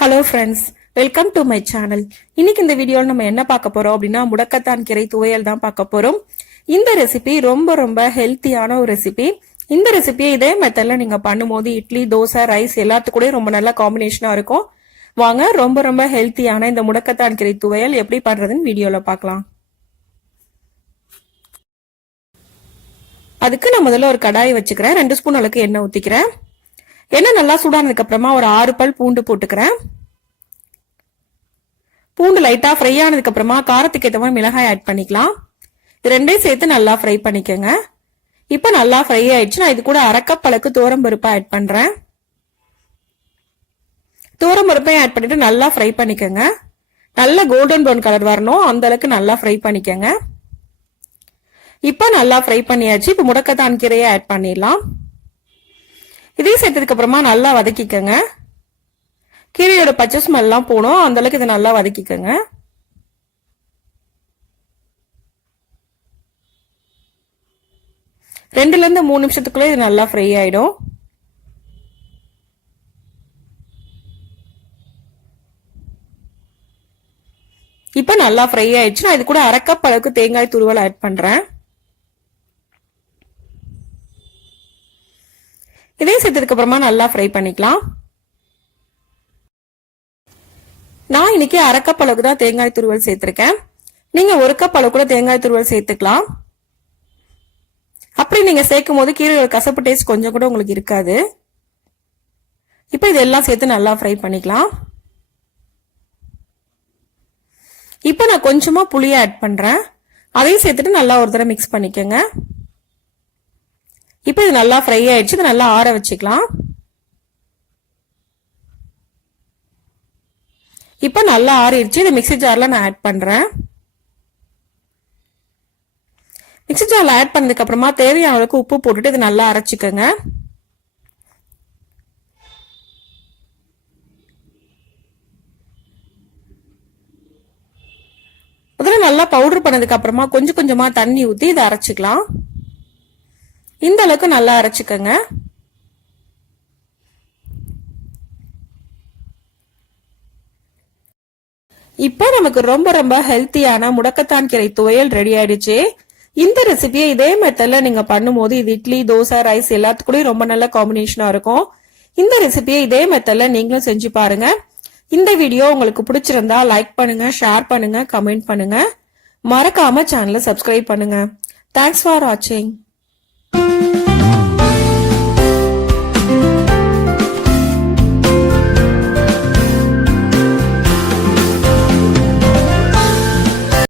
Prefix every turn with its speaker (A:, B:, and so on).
A: Hello friends welcome to my channel இன்னைக்கு இந்த வீடியோவில் நம்ம என்ன பார்க்க போறோம் அப்படின்னா முடக்கத்தான் கீரை துவையல் தான் பார்க்க போறோம். இந்த ரெசிபி ரொம்ப ரொம்ப ஹெல்த்தியான ஒரு ரெசிபி இந்த ரெசிபியை இதே மெத்தட்ல நீங்க பண்ணும்போது இட்லி தோசை ரைஸ் எல்லாத்துக்கூடயும் ரொம்ப நல்ல காம்பினேஷனா இருக்கும். வாங்க ரொம்ப ரொம்ப ஹெல்த்தியான இந்த முடக்கத்தான் கீரை துவையல் எப்படி பண்றதுன்னு வீடியோவில் பார்க்கலாம். அதுக்கு நான் முதல்ல ஒரு கடாயை வச்சுக்கிறேன். ரெண்டு ஸ்பூன் அளவுக்கு எண்ணெய் ஊத்திக்கிறேன். எண்ணெய் நல்லா சூடானதுக்கு அப்புறமா ஒரு ஆறு பல் பூண்டு போட்டுக்கிறேன். பூண்டு லைட்டா ஃப்ரை ஆனதுக்கு அப்புறமா காரத்துக்கு ஏற்ற மாதிரி மிளகாய் ஆட் பண்ணிக்கலாம். இது ரெண்டையும் சேர்த்து நல்லா ஃப்ரை பண்ணிக்கோங்க. இப்போ நல்லா ஃப்ரை ஆயிடுச்சு. நான் இது கூட அரைக்கப் அளவுக்கு தோரம் பருப்பை ஆட் பண்றேன். தோரம் பருப்பையும் ஆட் பண்ணிட்டு நல்லா ஃப்ரை பண்ணிக்கோங்க. நல்ல கோல்டன் ப்ரௌன் கலர் வரணும். அந்த அளவுக்கு நல்லா ஃப்ரை பண்ணிக்கோங்க. இப்போ நல்லா ஃப்ரை பண்ணியாச்சு. இப்போ முடக்கத்தான் கீரையை ஆட் பண்ணிடலாம். இதையும் சேர்த்ததுக்கு அப்புறமா நல்லா வதக்கிக்கங்க. கீரையோட பச்சை ஸ்மெல்லாம் போகணும் அந்த அளவுக்கு இதை நல்லா வதக்கிக்கங்க. ரெண்டுல இருந்து மூணு நிமிஷத்துக்குள்ள இது நல்லா ஃப்ரை ஆயிடும். இப்ப நல்லா ஃப்ரை ஆயிடுச்சு. நான் இது கூட அரைக்கப் அளவுக்கு தேங்காய் துருவல் ஆட் பண்றேன். இதையும் சேர்த்ததுக்கு அப்புறமா நல்லா ஃப்ரை பண்ணிக்கலாம். நான் இன்னைக்கு அரை கப் அளவுக்கு தான் தேங்காய் துருவல் சேர்த்திருக்கேன். நீங்க ஒரு கப் அளவு கூட தேங்காய் துருவல் சேர்த்துக்கலாம். அப்படி நீங்க சேர்க்கும் போது கீரையோட கசப்பு டேஸ்ட் கொஞ்சம் கூட உங்களுக்கு இருக்காது. இப்போ இதெல்லாம் சேர்த்து நல்லா ஃப்ரை பண்ணிக்கலாம். இப்போ நான் கொஞ்சமா புளியை ஆட் பண்றேன். அதையும் சேர்த்துட்டு நல்லா ஒரு தடவை மிக்ஸ் பண்ணிக்கோங்க. இப்போ இது நல்லா ஃப்ரை ஆயிடுச்சு. இது நல்லா ஆற வச்சுக்கலாம். இப்போ நல்லா ஆறிடுச்சு. இதை மிக்சி ஜாரில் நான் ஆட் பண்ணுறேன் மிக்சி ஜாரில் ஆட் பண்ணதுக்கு அப்புறமா தேவையான அளவுக்கு உப்பு போட்டுட்டு இதை நல்லா அரைச்சிக்கோங்க. முதல்ல நல்லா பவுடர் பண்ணதுக்கு அப்புறமா கொஞ்சம் கொஞ்சமா தண்ணி ஊற்றி இதை அரைச்சிக்கலாம். இந்த அளவுக்கு நல்லா அரைச்சிக்கோங்க. இப்போ நமக்கு ரொம்ப ரொம்ப ஹெல்த்தியான முடக்கத்தான் கீரை துவையல் ரெடி ஆயிடுச்சு. இந்த ரெசிபியை இதே மெத்தட்ல நீங்க பண்ணும்போது இது இட்லி தோசை ரைஸ் எல்லாத்துக்கூடயும் ரொம்ப நல்ல காம்பினேஷனா இருக்கும். இந்த ரெசிபியை இதே மெத்தட்ல நீங்களும் செஞ்சு பாருங்க. இந்த வீடியோ உங்களுக்கு பிடிச்சிருந்தா லைக் பண்ணுங்க ஷேர் பண்ணுங்க கமெண்ட் பண்ணுங்க. மறக்காம சேனலை சப்ஸ்கிரைப் பண்ணுங்க. தேங்க்ஸ் ஃபார் வாட்சிங் Thank you.